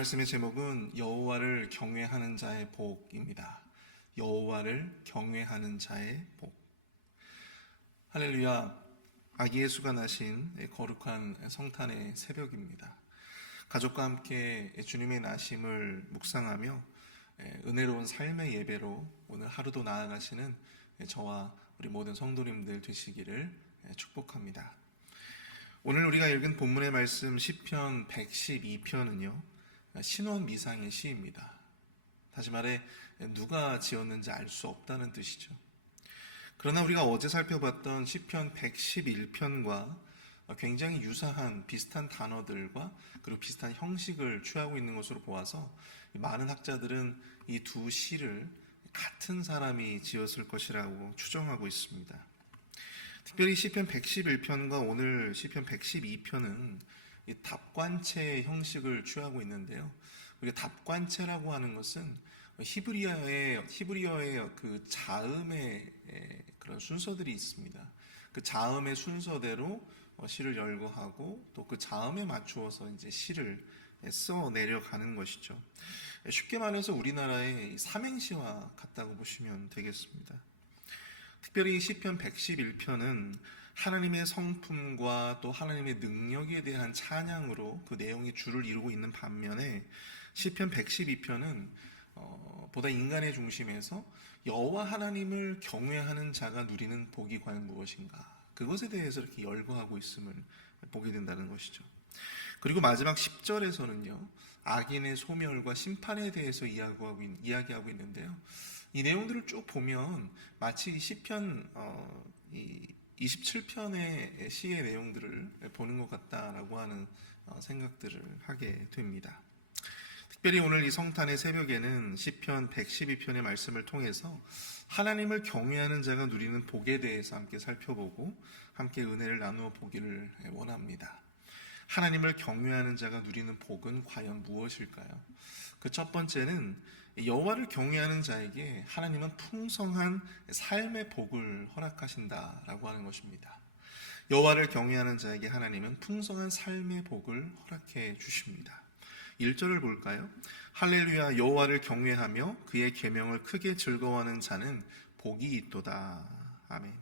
말씀의 제목은 여호와를 경외하는 자의 복입니다. 여호와를 경외하는 자의 복. 할렐루야. 아기 예수가 나신 거룩한 성탄의 새벽입니다. 가족과 함께 주님의 나심을 묵상하며 은혜로운 삶의 예배로 오늘 하루도 나아가시는 저와 우리 모든 성도님들 되시기를 축복합니다. 오늘 우리가 읽은 본문의 말씀 시편 112편은요 신원 미상의 시입니다. 다시 말해 누가 지었는지 알 수 없다는 뜻이죠. 그러나 우리가 어제 살펴봤던 시편 111편과 굉장히 유사한 비슷한 단어들과 그리고 비슷한 형식을 취하고 있는 것으로 보아서 많은 학자들은 이 두 시를 같은 사람이 지었을 것이라고 추정하고 있습니다. 특별히 시편 111편과 오늘 시편 112편은 이 답관체 형식을 취하고 있는데요. 우리가 답관체라고 하는 것은 히브리어의 그 자음의 그런 순서들이 있습니다. 그 자음의 순서대로 시를 열거하고 또 그 자음에 맞추어서 이제 시를 써 내려가는 것이죠. 쉽게 말해서 우리나라의 삼행시와 같다고 보시면 되겠습니다. 특별히 시편 111편은 하나님의 성품과 또 하나님의 능력에 대한 찬양으로 그 내용이 주를 이루고 있는 반면에 시편 112편은 보다 인간의 중심에서 여호와 하나님을 경외하는 자가 누리는 복이 과연 무엇인가, 그것에 대해서 이렇게 열거하고 있음을 보게 된다는 것이죠. 그리고 마지막 10절에서는요 악인의 소멸과 심판에 대해서 이야기하고 있는데요, 이 내용들을 쭉 보면 마치 시편 27편의 시의 내용들을 보는 것 같다라고 하는 생각들을 하게 됩니다. 특별히 오늘 이 성탄의 새벽에는 시편 112편의 말씀을 통해서 하나님을 경외하는 자가 누리는 복에 대해서 함께 살펴보고 함께 은혜를 나누어 보기를 원합니다. 하나님을 경외하는 자가 누리는 복은 과연 무엇일까요? 그 첫 번째는 여호와를 경외하는 자에게 하나님은 풍성한 삶의 복을 허락하신다라고 하는 것입니다. 여호와를 경외하는 자에게 하나님은 풍성한 삶의 복을 허락해 주십니다. 1절을 볼까요? 할렐루야, 여호와를 경외하며 그의 계명을 크게 즐거워하는 자는 복이 있도다. 아멘.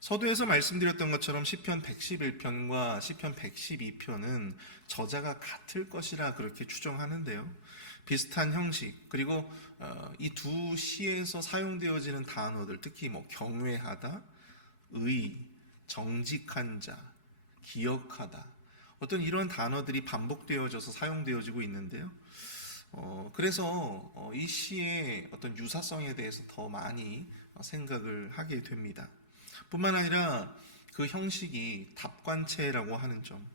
서두에서 말씀드렸던 것처럼 시편 111편과 시편 112편은 저자가 같을 것이라 그렇게 추정하는데요, 비슷한 형식, 그리고 이 두 시에서 사용되어지는 단어들, 특히 경외하다, 의, 정직한 자, 기억하다, 어떤 이런 단어들이 반복되어져서 사용되어지고 있는데요. 그래서 이 시의 어떤 유사성에 대해서 더 많이 생각을 하게 됩니다. 뿐만 아니라 그 형식이 답관체라고 하는 점,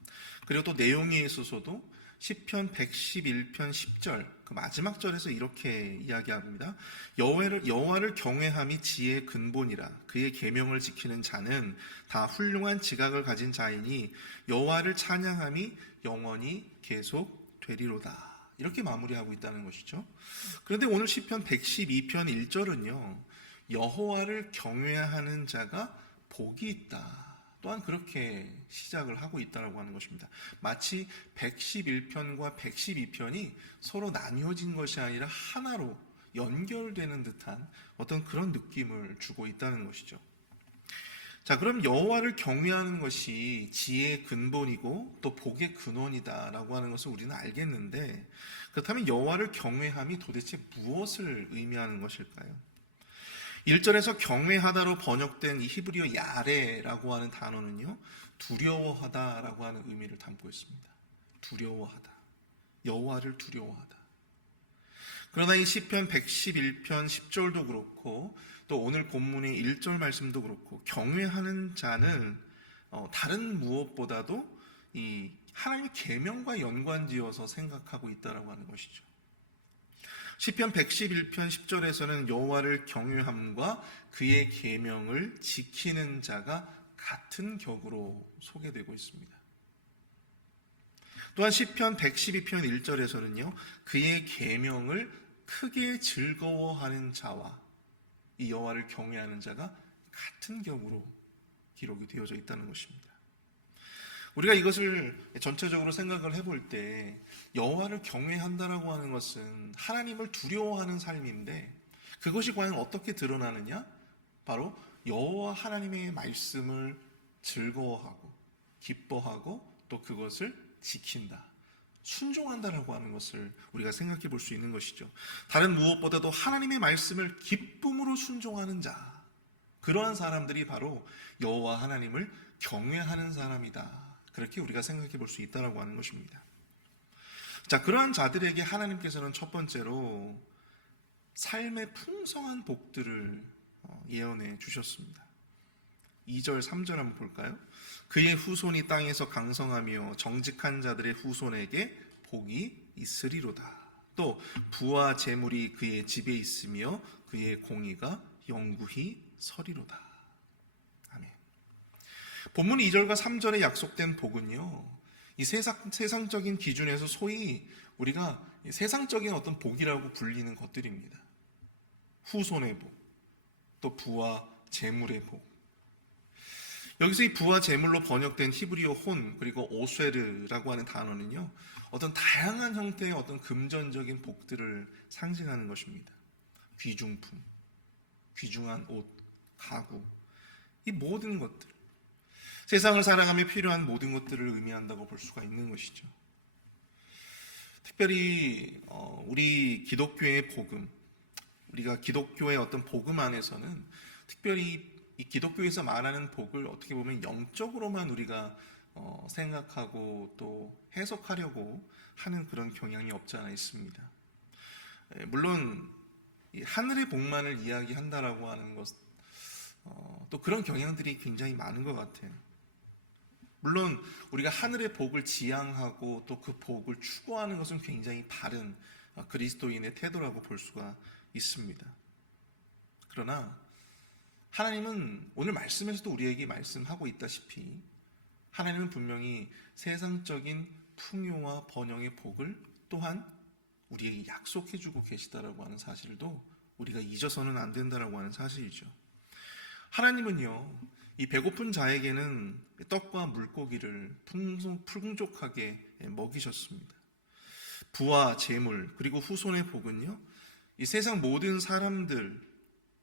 그리고 또 내용에 있어서도 시편 111편 10절 그 마지막 절에서 이렇게 이야기합니다. 여호와를 경외함이 지혜의 근본이라 그의 계명을 지키는 자는 다 훌륭한 지각을 가진 자이니 여호와를 찬양함이 영원히 계속 되리로다. 이렇게 마무리하고 있다는 것이죠. 그런데 오늘 시편 112편 1절은요 여호와를 경외하는 자가 복이 있다, 또한 그렇게 시작을 하고 있다고 하는 것입니다. 마치 111편과 112편이 서로 나뉘어진 것이 아니라 하나로 연결되는 듯한 어떤 그런 느낌을 주고 있다는 것이죠. 자, 그럼 여호와를 경외하는 것이 지혜의 근본이고 또 복의 근원이다라고 하는 것을 우리는 알겠는데, 그렇다면 여호와를 경외함이 도대체 무엇을 의미하는 것일까요? 1절에서 경외하다로 번역된 이 히브리어 야레라고 하는 단어는요 두려워하다라고 하는 의미를 담고 있습니다. 두려워하다, 여호와를 두려워하다. 그러나 이 시편 111편 10절도 그렇고 또 오늘 본문의 1절 말씀도 그렇고 경외하는 자는 다른 무엇보다도 이 하나님의 계명과 연관지어서 생각하고 있다라고 하는 것이죠. 시편 111편 10절에서는 여호와를 경외함과 그의 계명을 지키는 자가 같은 격으로 소개되고 있습니다. 또한 시편 112편 1절에서는요 그의 계명을 크게 즐거워하는 자와 이 여호와를 경외하는 자가 같은 격으로 기록이 되어져 있다는 것입니다. 우리가 이것을 전체적으로 생각을 해볼 때 여호와를 경외한다라고 하는 것은 하나님을 두려워하는 삶인데, 그것이 과연 어떻게 드러나느냐? 바로 여호와 하나님의 말씀을 즐거워하고 기뻐하고 또 그것을 지킨다, 순종한다라고 하는 것을 우리가 생각해 볼 수 있는 것이죠. 다른 무엇보다도 하나님의 말씀을 기쁨으로 순종하는 자, 그러한 사람들이 바로 여호와 하나님을 경외하는 사람이다, 그렇게 우리가 생각해 볼 수 있다라고 하는 것입니다. 자, 그러한 자들에게 하나님께서는 첫 번째로 삶의 풍성한 복들을 예언해 주셨습니다. 2절 3절 한번 볼까요? 그의 후손이 땅에서 강성하며 정직한 자들의 후손에게 복이 있으리로다. 또 부와 재물이 그의 집에 있으며 그의 공의가 영구히 서리로다. 아멘. 본문 2절과 3절에 약속된 복은요, 이 세상적인 기준에서 소위 우리가 세상적인 어떤 복이라고 불리는 것들입니다. 후손의 복, 또 부와 재물의 복. 여기서 이 부와 재물로 번역된 히브리어 혼, 그리고 오쉐르라고 하는 단어는요, 어떤 다양한 형태의 어떤 금전적인 복들을 상징하는 것입니다. 귀중품, 귀중한 옷, 가구, 이 모든 것들, 세상을 살아가며 필요한 모든 것들을 의미한다고 볼 수가 있는 것이죠. 특별히 우리 기독교의 복음, 우리가 기독교의 어떤 복음 안에서는 특별히 이 기독교에서 말하는 복을 어떻게 보면 영적으로만 우리가 생각하고 또 해석하려고 하는 그런 경향이 없지 않아 있습니다. 물론 이 하늘의 복만을 이야기한다라고 하는 것, 또 그런 경향들이 굉장히 많은 것 같아요. 물론 우리가 하늘의 복을 지향하고 또 그 복을 추구하는 것은 굉장히 바른 그리스도인의 태도라고 볼 수가 있습니다. 그러나 하나님은 오늘 말씀에서도 우리에게 말씀하고 있다시피 하나님은 분명히 세상적인 풍요와 번영의 복을 또한 우리에게 약속해주고 계시다라고 하는 사실도 우리가 잊어서는 안 된다라고 하는 사실이죠. 하나님은요, 이 배고픈 자에게는 떡과 물고기를 풍족하게 먹이셨습니다. 부와 재물 그리고 후손의 복은요, 이 세상 모든 사람들,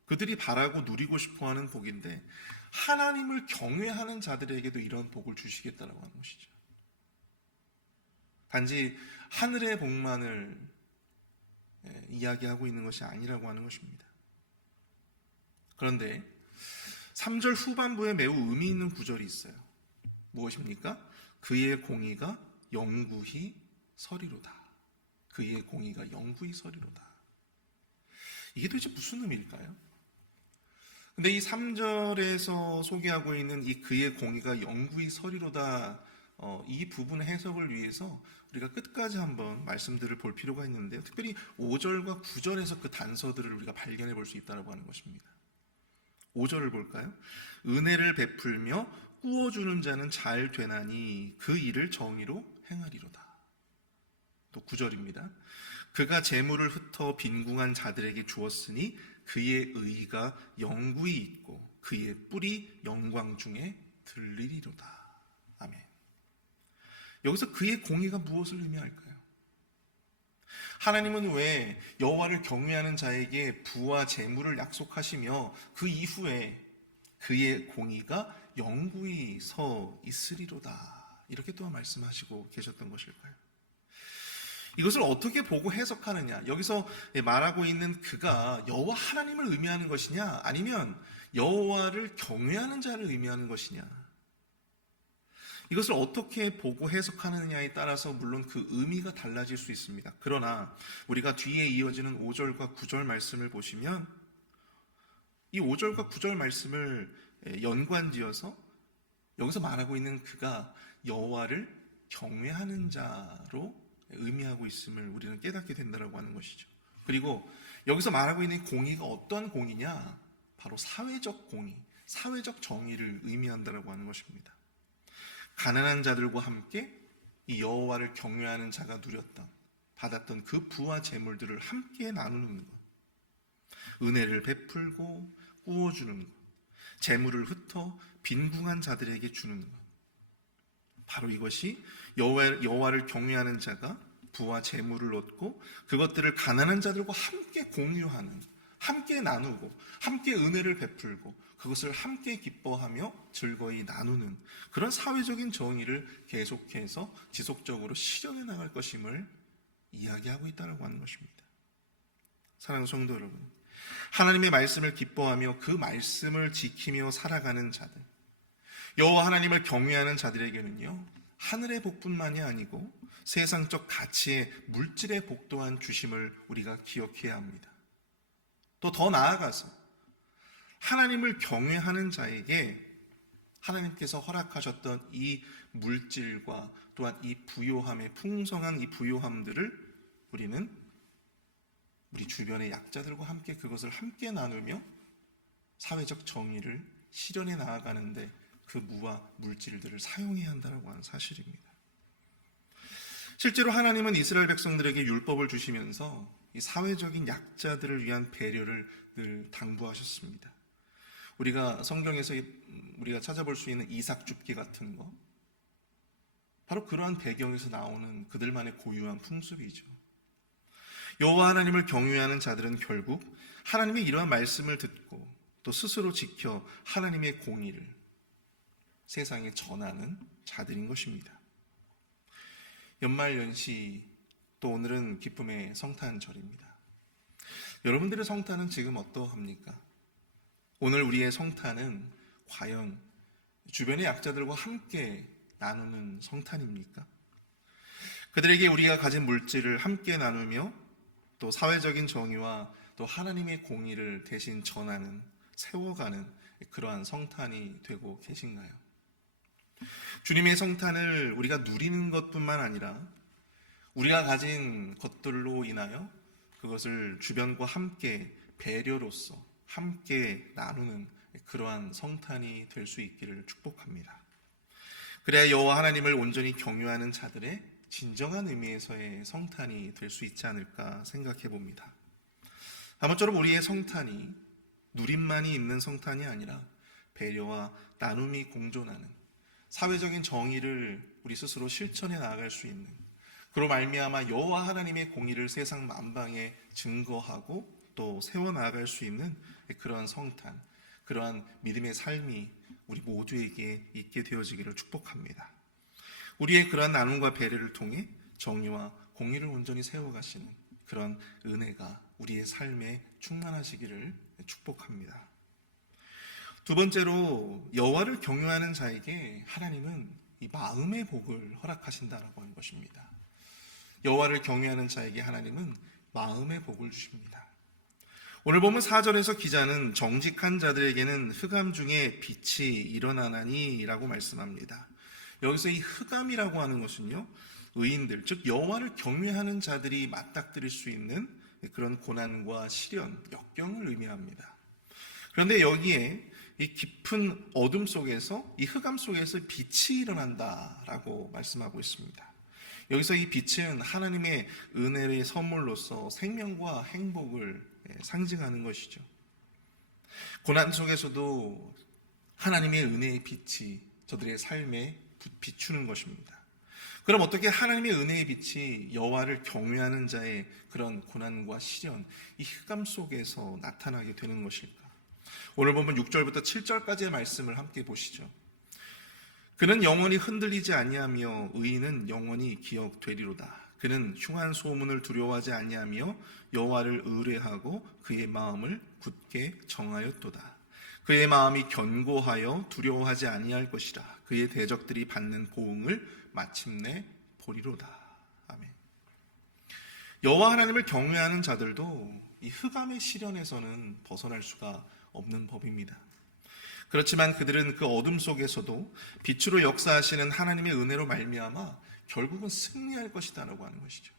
그들이 바라고 누리고 싶어하는 복인데 하나님을 경외하는 자들에게도 이런 복을 주시겠다라고 하는 것이죠. 단지 하늘의 복만을 이야기하고 있는 것이 아니라고 하는 것입니다. 그런데 3절 후반부에 매우 의미 있는 구절이 있어요. 무엇입니까? 그의 공의가 영구히 서리로다. 그의 공의가 영구히 서리로다. 이게 도대체 무슨 의미일까요? 근데 이 3절에서 소개하고 있는 이 그의 공의가 영구히 서리로다, 이 부분의 해석을 위해서 우리가 끝까지 한번 말씀들을 볼 필요가 있는데요. 특별히 5절과 9절에서 그 단서들을 우리가 발견해 볼 수 있다고 하는 것입니다. 5절을 볼까요? 은혜를 베풀며 꾸어주는 자는 잘 되나니 그 일을 정의로 행하리로다. 또 9절입니다. 그가 재물을 흩어 빈궁한 자들에게 주었으니 그의 의가 영구히 있고 그의 뿔이 영광 중에 들리리로다. 아멘. 여기서 그의 공의가 무엇을 의미할까요? 하나님은 왜 여호와를 경외하는 자에게 부와 재물을 약속하시며 그 이후에 그의 공의가 영구히 서 있으리로다, 이렇게 또한 말씀하시고 계셨던 것일까요? 이것을 어떻게 보고 해석하느냐? 여기서 말하고 있는 그가 여호와 하나님을 의미하는 것이냐, 아니면 여호와를 경외하는 자를 의미하는 것이냐? 이것을 어떻게 보고 해석하느냐에 따라서 물론 그 의미가 달라질 수 있습니다. 그러나 우리가 뒤에 이어지는 5절과 9절 말씀을 보시면 이 5절과 9절 말씀을 연관지어서 여기서 말하고 있는 그가 여호와를 경외하는 자로 의미하고 있음을 우리는 깨닫게 된다고 하는 것이죠. 그리고 여기서 말하고 있는 공의가 어떤 공의냐? 바로 사회적 공의, 사회적 정의를 의미한다고 하는 것입니다. 가난한 자들과 함께 이 여호와를 경외하는 자가 누렸던, 받았던 그 부와 재물들을 함께 나누는 것, 은혜를 베풀고 꾸어주는 것, 재물을 흩어 빈궁한 자들에게 주는 것, 바로 이것이 여호와를 경외하는 자가 부와 재물을 얻고 그것들을 가난한 자들과 함께 공유하는, 함께 나누고 함께 은혜를 베풀고 그것을 함께 기뻐하며 즐거이 나누는 그런 사회적인 정의를 계속해서 지속적으로 실현해 나갈 것임을 이야기하고 있다고 하는 것입니다. 사랑하는 성도 여러분, 하나님의 말씀을 기뻐하며 그 말씀을 지키며 살아가는 자들, 여호와 하나님을 경외하는 자들에게는요, 하늘의 복뿐만이 아니고 세상적 가치의 물질의 복 또한 주심을 우리가 기억해야 합니다. 또 더 나아가서 하나님을 경외하는 자에게 하나님께서 허락하셨던 이 물질과 또한 이 부요함의 풍성한 이 부요함들을 우리는 우리 주변의 약자들과 함께 그것을 함께 나누며 사회적 정의를 실현해 나아가는데 그 무와 물질들을 사용해야 한다고 하는 사실입니다. 실제로 하나님은 이스라엘 백성들에게 율법을 주시면서 이 사회적인 약자들을 위한 배려를 늘 당부하셨습니다. 우리가 성경에서 우리가 찾아볼 수 있는 이삭 줍기 같은 거, 바로 그러한 배경에서 나오는 그들만의 고유한 풍습이죠. 여호와 하나님을 경외하는 자들은 결국 하나님의 이러한 말씀을 듣고 또 스스로 지켜 하나님의 공의를 세상에 전하는 자들인 것입니다. 연말연시 또 오늘은 기쁨의 성탄절입니다. 여러분들의 성탄은 지금 어떠합니까? 오늘 우리의 성탄은 과연 주변의 약자들과 함께 나누는 성탄입니까? 그들에게 우리가 가진 물질을 함께 나누며 또 사회적인 정의와 또 하나님의 공의를 대신 전하는, 세워가는 그러한 성탄이 되고 계신가요? 주님의 성탄을 우리가 누리는 것뿐만 아니라 우리가 가진 것들로 인하여 그것을 주변과 함께 배려로서 함께 나누는 그러한 성탄이 될 수 있기를 축복합니다. 그래야 여호와 하나님을 온전히 경외하는 자들의 진정한 의미에서의 성탄이 될 수 있지 않을까 생각해 봅니다. 아무쪼록 우리의 성탄이 누림만이 있는 성탄이 아니라 배려와 나눔이 공존하는 사회적인 정의를 우리 스스로 실천해 나아갈 수 있는, 그로 말미암아 여호와 하나님의 공의를 세상 만방에 증거하고 또 세워나갈 수 있는 그러한 성탄, 그러한 믿음의 삶이 우리 모두에게 있게 되어지기를 축복합니다. 우리의 그러한 나눔과 배려를 통해 정의와 공의를 온전히 세워가시는 그런 은혜가 우리의 삶에 충만하시기를 축복합니다. 두 번째로 여호와를 경외하는 자에게 하나님은 이 마음의 복을 허락하신다라고 하는 것입니다. 여호와를 경외하는 자에게 하나님은 마음의 복을 주십니다. 오늘 보면 4절에서 기자는 정직한 자들에게는 흑암 중에 빛이 일어나나니 라고 말씀합니다. 여기서 이 흑암이라고 하는 것은요, 의인들, 즉 여호와를 경외하는 자들이 맞닥뜨릴 수 있는 그런 고난과 시련, 역경을 의미합니다. 그런데 여기에 이 깊은 어둠 속에서, 이 흑암 속에서 빛이 일어난다라고 말씀하고 있습니다. 여기서 이 빛은 하나님의 은혜의 선물로서 생명과 행복을 상징하는 것이죠. 고난 속에서도 하나님의 은혜의 빛이 저들의 삶에 비추는 것입니다. 그럼 어떻게 하나님의 은혜의 빛이 여호와를 경외하는 자의 그런 고난과 시련, 이 흑암 속에서 나타나게 되는 것일까? 오늘 보면 6절부터 7절까지의 말씀을 함께 보시죠. 그는 영원히 흔들리지 아니하며 의인은 영원히 기억되리로다. 그는 흉한 소문을 두려워하지 아니하며 여호와를 의뢰하고 그의 마음을 굳게 정하였도다. 그의 마음이 견고하여 두려워하지 아니할 것이라. 그의 대적들이 받는 보응을 마침내 보리로다. 아멘. 여호와 하나님을 경외하는 자들도 이 흑암의 시련에서는 벗어날 수가 없는 법입니다. 그렇지만 그들은 그 어둠 속에서도 빛으로 역사하시는 하나님의 은혜로 말미암아 결국은 승리할 것이다라고 하는 것이죠.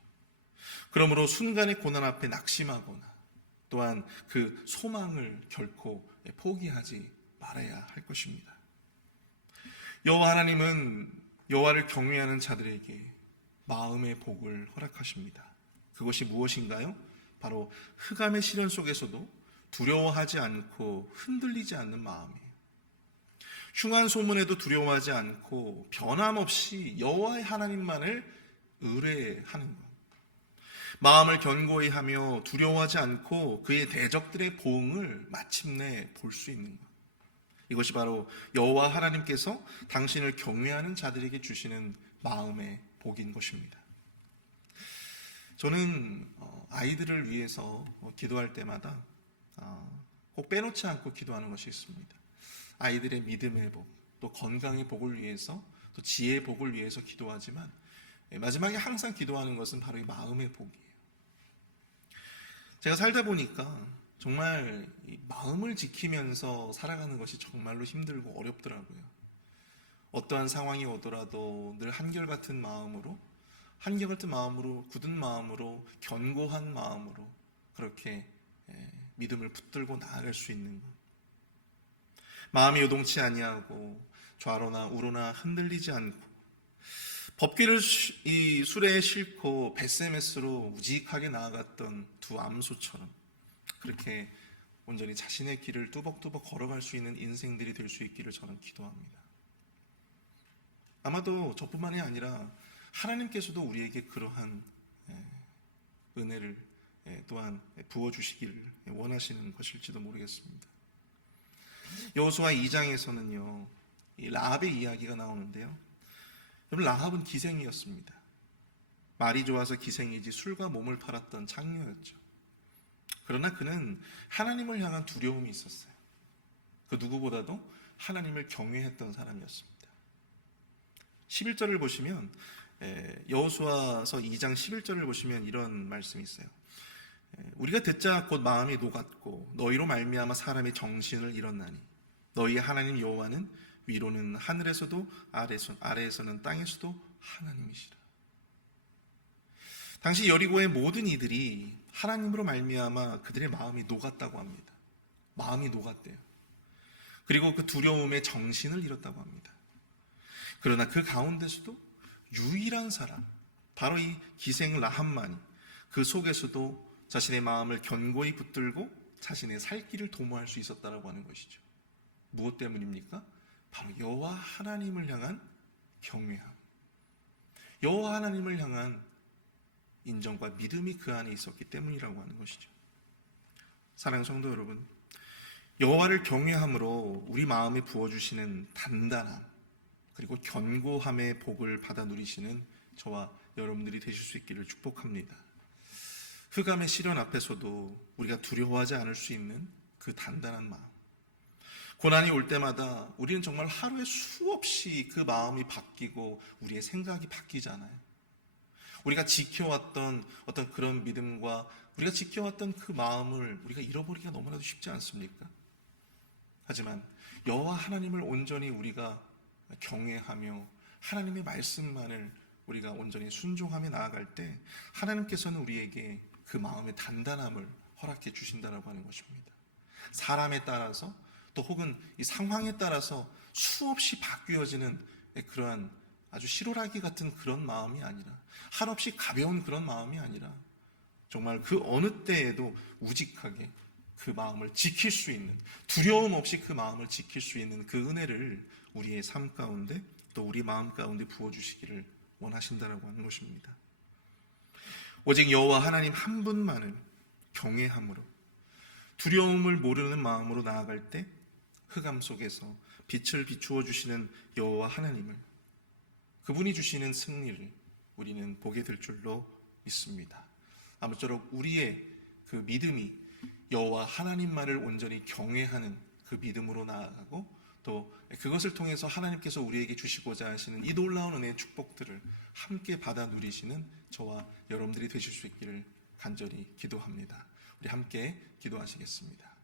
그러므로 순간의 고난 앞에 낙심하거나 또한 그 소망을 결코 포기하지 말아야 할 것입니다. 여호와 하나님은 여호와를 경외하는 자들에게 마음의 복을 허락하십니다. 그것이 무엇인가요? 바로 흑암의 시련 속에서도 두려워하지 않고 흔들리지 않는 마음이에요. 흉한 소문에도 두려워하지 않고 변함없이 여호와의 하나님만을 의뢰하는 것. 마음을 견고히 하며 두려워하지 않고 그의 대적들의 보응을 마침내 볼 수 있는 것. 이것이 바로 여호와 하나님께서 당신을 경외하는 자들에게 주시는 마음의 복인 것입니다. 저는 아이들을 위해서 기도할 때마다 꼭 빼놓지 않고 기도하는 것이 있습니다. 아이들의 믿음의 복, 또 건강의 복을 위해서, 또 지혜의 복을 위해서 기도하지만 마지막에 항상 기도하는 것은 바로 이 마음의 복이에요. 제가 살다 보니까 정말 이 마음을 지키면서 살아가는 것이 정말로 힘들고 어렵더라고요. 어떠한 상황이 오더라도 늘 한결같은 마음으로, 굳은 마음으로, 견고한 마음으로 그렇게 믿음을 붙들고 나아갈 수 있는 것. 마음이 요동치 아니하고 좌로나 우로나 흔들리지 않고 법궤를 이 수레에 싣고 벳세메스로 우직하게 나아갔던 두 암소처럼 그렇게 온전히 자신의 길을 뚜벅뚜벅 걸어갈 수 있는 인생들이 될 수 있기를 저는 기도합니다. 아마도 저뿐만이 아니라 하나님께서도 우리에게 그러한 은혜를 또한 부어주시기를 원하시는 것일지도 모르겠습니다. 여호수아 2장에서는요, 이 라합의 이야기가 나오는데요. 여러분, 라합은 기생이었습니다. 말이 좋아서 기생이지 술과 몸을 팔았던 창녀였죠. 그러나 그는 하나님을 향한 두려움이 있었어요. 그 누구보다도 하나님을 경외했던 사람이었습니다. 11절을 보시면 여호수아서 2장 11절을 보시면 이런 말씀이 있어요. 우리가 듣자 곧 마음이 녹았고 너희로 말미암아 사람의 정신을 잃었나니 너희의 하나님 여호와는 위로는 하늘에서도 아래에서는 땅에서도 하나님이시라. 당시 여리고의 모든 이들이 하나님으로 말미암아 그들의 마음이 녹았다고 합니다. 마음이 녹았대요. 그리고 그 두려움에 정신을 잃었다고 합니다. 그러나 그 가운데서도 유일한 사람, 바로 이 기생 라합만이 그 속에서도 자신의 마음을 견고히 붙들고 자신의 살 길을 도모할 수 있었다라고 하는 것이죠. 무엇 때문입니까? 바로 여호와 하나님을 향한 경외함, 여호와 하나님을 향한 인정과 믿음이 그 안에 있었기 때문이라고 하는 것이죠. 사랑하는 성도 여러분, 여호와를 경외함으로 우리 마음에 부어주시는 단단함 그리고 견고함의 복을 받아 누리시는 저와 여러분들이 되실 수 있기를 축복합니다. 흑암의 시련 앞에서도 우리가 두려워하지 않을 수 있는 그 단단한 마음, 고난이 올 때마다 우리는 정말 하루에 수없이 그 마음이 바뀌고 우리의 생각이 바뀌잖아요. 우리가 지켜왔던 어떤 그런 믿음과 우리가 지켜왔던 그 마음을 우리가 잃어버리기가 너무나도 쉽지 않습니까? 하지만 여호와 하나님을 온전히 우리가 경외하며 하나님의 말씀만을 우리가 온전히 순종하며 나아갈 때 하나님께서는 우리에게 그 마음의 단단함을 허락해 주신다라고 하는 것입니다. 사람에 따라서 또 혹은 이 상황에 따라서 수없이 바뀌어지는 그러한 아주 실오라기 같은 그런 마음이 아니라, 한없이 가벼운 그런 마음이 아니라 정말 그 어느 때에도 우직하게 그 마음을 지킬 수 있는, 두려움 없이 그 마음을 지킬 수 있는 그 은혜를 우리의 삶 가운데 또 우리 마음 가운데 부어주시기를 원하신다라고 하는 것입니다. 오직 여호와 하나님 한 분만을 경외함으로 두려움을 모르는 마음으로 나아갈 때 흑암 속에서 빛을 비추어 주시는 여호와 하나님을, 그분이 주시는 승리를 우리는 보게 될 줄로 믿습니다. 아무쪼록 우리의 그 믿음이 여호와 하나님만을 온전히 경외하는 그 믿음으로 나아가고 또 그것을 통해서 하나님께서 우리에게 주시고자 하시는 이 놀라운 은혜의 축복들을 함께 받아 누리시는 저와 여러분들이 되실 수 있기를 간절히 기도합니다. 우리 함께 기도하시겠습니다.